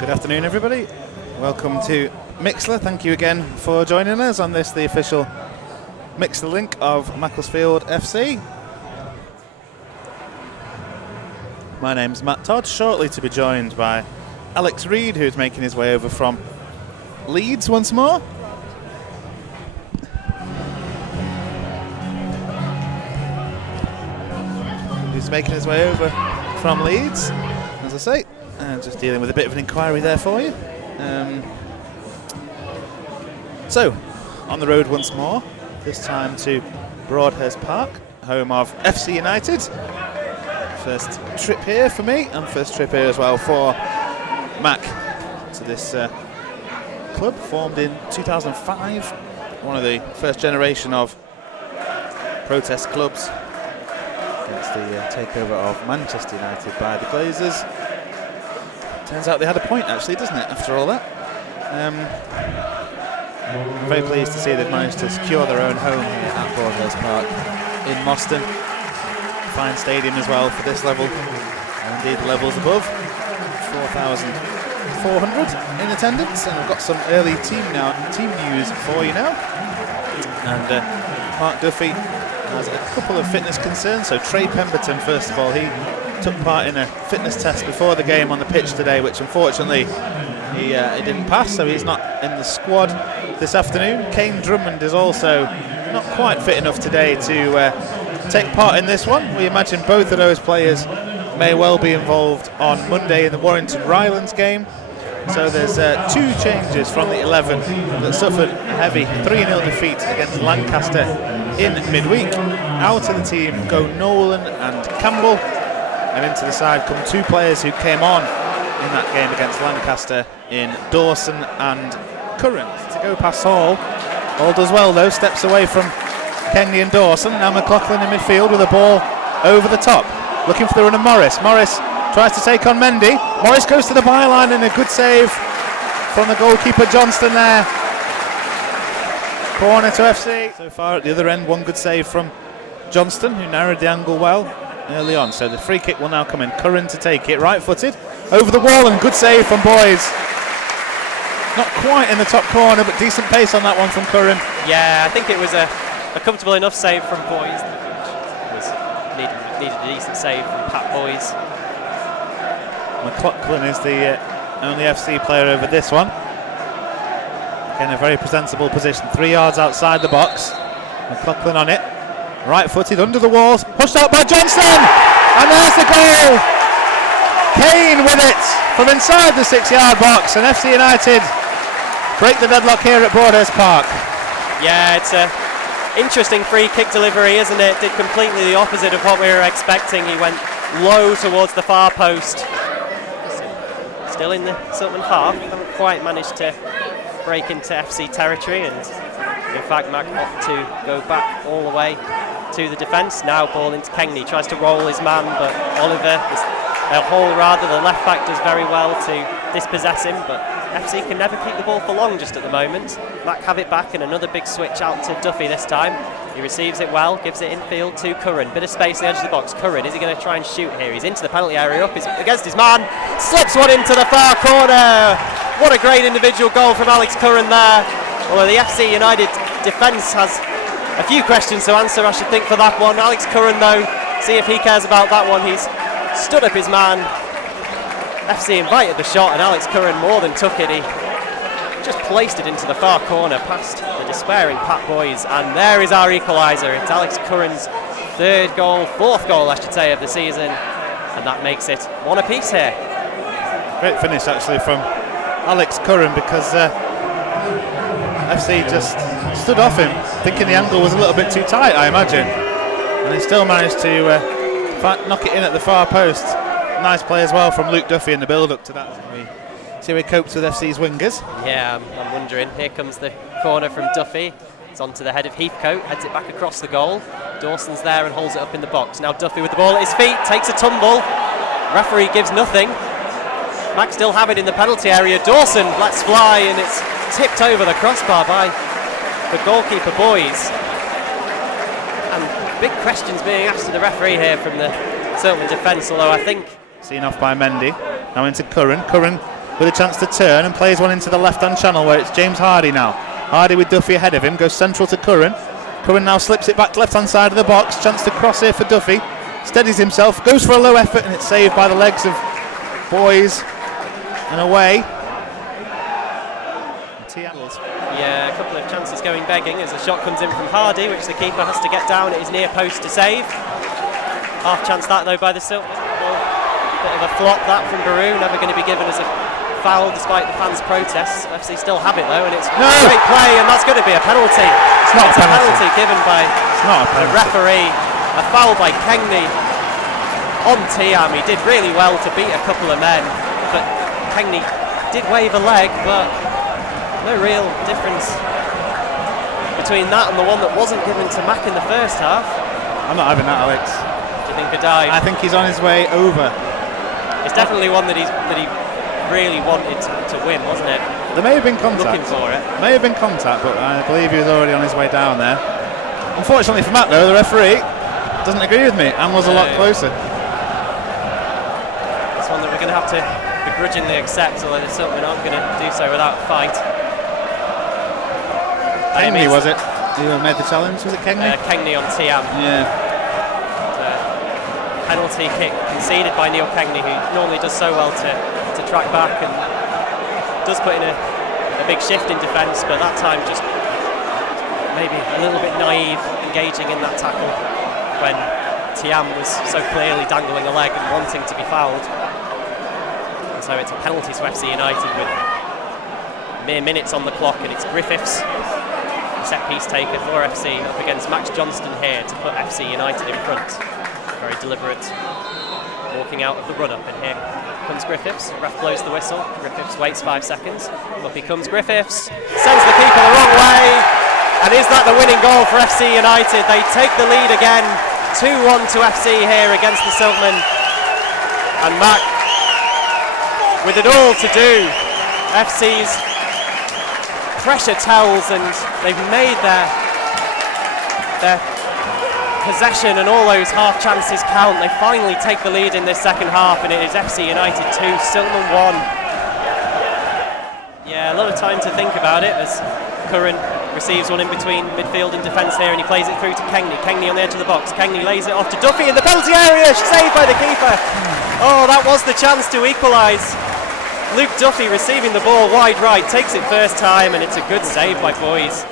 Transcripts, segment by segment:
Good afternoon, everybody. Welcome to Mixler. Thank you again for joining us on this, the official Mixler link of Macclesfield FC. My name's Matt Todd, shortly to be joined by Alex Reid, who's making his way over from Leeds once more. He's making his way over from Leeds, as I say. Just dealing with a bit of an inquiry there for you. So, on the road once more, this time to Broadhurst Park, home of FC United. First trip here for me, and first trip here as well for Mac to this club, formed in 2005. One of the first generation of protest clubs against the takeover of Manchester United by the Glazers. Turns out they had a point, actually, doesn't it, after all that? I'm very pleased to see they've managed to secure their own home here at Broadhurst Park in Moston. Fine stadium as well for this level, and indeed the levels above. 4,400 in attendance, and I've got some early team news for you now. And Mark Duffy has a couple of fitness concerns. So Trey Pemberton, first of all, he took part in a fitness test before the game on the pitch today, which unfortunately he didn't pass, so he's not in the squad this afternoon. Kane Drummond is also not quite fit enough today to take part in this one. We imagine both of those players may well be involved on Monday in the Warrington Rylands game. So there's two changes from the 11 that suffered a heavy 3-0 defeat against Lancaster in midweek. Out of the team go Nolan and Campbell, and into the side come two players who came on in that game against Lancaster in Dawson and Curran. To go past Hall. Hall does well though, steps away from Kengley and Dawson. Now McLaughlin in midfield with a ball over the top. Looking for the run of Morris. Morris tries to take on Mendy. Morris goes to the byline and a good save from the goalkeeper Johnston there. Corner to FC. So far at the other end, one good save from Johnston, who narrowed the angle well early on. So the free kick will now come in. Curran to take it, right-footed, over the wall, and good save from Boys. Not quite in the top corner, but decent pace on that one from Curran. Yeah, I think it was a comfortable enough save from Boys. Needed a decent save from Pat Boys. McLaughlin is the only FC player over this one. Again, a very presentable position, 3 yards outside the box. McLaughlin on it, right-footed under the walls, pushed out by Johnston, and there's the goal. Kane with it from inside the 6-yard box, and FC United break the deadlock here at Broadhurst Park. Yeah, it's a interesting free kick delivery, isn't it? Did completely the opposite of what we were expecting. He went low towards the far post. Still in the Silkmen half, haven't quite managed to break into FC territory, and in fact Mac opt to go back all the way to the defence. Now ball into Kengley, tries to roll his man, but Oliver, Hall rather, the left back does very well to dispossess him, but FC can never keep the ball for long just at the moment. Mac have it back, and another big switch out to Duffy this time. He receives it well, gives it infield to Curran. Bit of space on the edge of the box. Curran, is he going to try and shoot here? He's into the penalty area, up against his man, slips one into the far corner. What a great individual goal from Alex Curran there. Although the FC United defence has a few questions to answer, I should think, for that one. Alex Curran, though, see if he cares about that one. He's stood up his man. FC invited the shot, and Alex Curran more than took it. He just placed it into the far corner past the despairing Pat Boys, and there is our equaliser. It's Alex Curran's fourth goal I should say, of the season, and that makes it one apiece here. Great finish actually from Alex Curran, because FC just stood off him, thinking the angle was a little bit too tight, I imagine, and he still managed to knock it in at the far post. Nice play as well from Luke Duffy in the build-up to that. See how he copes with FC's wingers. Yeah, I'm wondering. Here comes the corner from Duffy. It's onto the head of Heathcote, heads it back across the goal. Dawson's there and holds it up in the box. Now Duffy with the ball at his feet, takes a tumble. Referee gives nothing. Mac still have it in the penalty area. Dawson lets fly, and it's tipped over the crossbar by the goalkeeper Boys. And big questions being asked to the referee here from the Silkmen defence, although I think... Seen off by Mendy. Now into Curran. Curran with a chance to turn and plays one into the left-hand channel where it's James Hardy now. Hardy with Duffy ahead of him, goes central to Curran. Curran now slips it back left-hand side of the box. Chance to cross here for Duffy. Steadies himself, goes for a low effort, and it's saved by the legs of Boys and away. Yeah, a couple of chances going begging as the shot comes in from Hardy, which the keeper has to get down at his near post to save. Half chance that though by the Silkmen. Bit of a flop that from Baru, never going to be given as a foul despite the fans' protests. FC still have it though, and it's great play, and that's going to be a penalty. It's not a penalty given by the referee. A foul by Kengney on Tiam. He did really well to beat a couple of men, but Kengney did wave a leg, but no real difference between that and the one that wasn't given to Mac in the first half. I'm not having that, Alex. Do you think a dive? I think he's on his way over. It's definitely one that he really wanted to win, wasn't it? There may have been contact. Looking for it. May have been contact, but I believe he was already on his way down there. Unfortunately for Matt, though, the referee doesn't agree with me and was a lot closer. It's one that we're going to have to begrudgingly accept, although the Silkmen aren't going to do so without a fight. Kengney, was it? Who made the challenge? Was it Kengney? Kengney on Tiam. Yeah. Penalty kick conceded by Neil Kengney, who normally does so well to track back and does put in a big shift in defence, but that time just maybe a little bit naive engaging in that tackle when Tiam was so clearly dangling a leg and wanting to be fouled. And so it's a penalty to FC United with mere minutes on the clock, and it's Griffiths, the set piece taker for FC, up against Max Johnston here to put FC United in front. Very deliberate walking out of the run-up, and here comes Griffiths. Ref blows the whistle. Griffiths waits 5 seconds. Up he comes Griffiths, sends the keeper the wrong way, and is that the winning goal for FC United? They take the lead again, 2-1 to FC here against the Silkmen, and Mac with it all to do. FC's pressure tells, and they've made their possession and all those half chances count. They finally take the lead in this second half, and it is FC United 2, Silkmen 1. Yeah, a lot of time to think about it as Curran receives one in between midfield and defence here, and he plays it through to Kengney. Kengney on the edge of the box. Kengney lays it off to Duffy in the penalty area, saved by the keeper. Oh, that was the chance to equalise. Luke Duffy receiving the ball wide right, takes it first time, and it's a good save by Boys.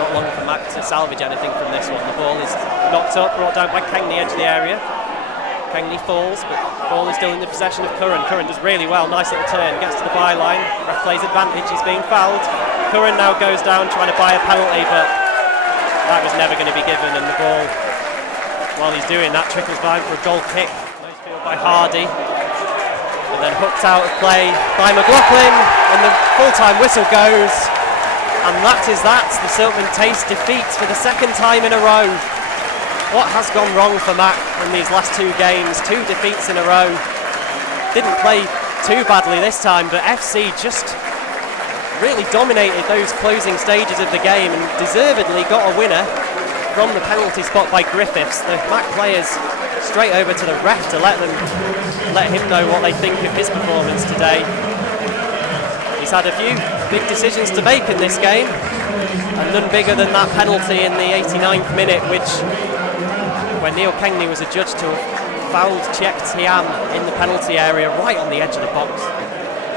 Not long for Mac to salvage anything from this one. The ball is knocked up, brought down by Kengney, edge of the area. Kengney falls, but the ball is still in the possession of Curran. Curran does really well, nice little turn, gets to the byline. Ref plays advantage, he's being fouled. Curran now goes down trying to buy a penalty, but that was never going to be given, and the ball, while he's doing that, trickles by for a goal kick. Nice field by Hardy, and then hooked out of play by McLaughlin, and the full-time whistle goes. And that is that. The Silkmen taste defeat for the second time in a row. What has gone wrong for Mac in these last 2 games? 2 defeats in a row. Didn't play too badly this time, but FC just really dominated those closing stages of the game and deservedly got a winner from the penalty spot by Griffiths. The Mac players straight over to the ref to let him know what they think of his performance today. He's had a few big decisions to make in this game, and none bigger than that penalty in the 89th minute, which, when Neil Kengney was adjudged to have fouled Tiam in the penalty area right on the edge of the box.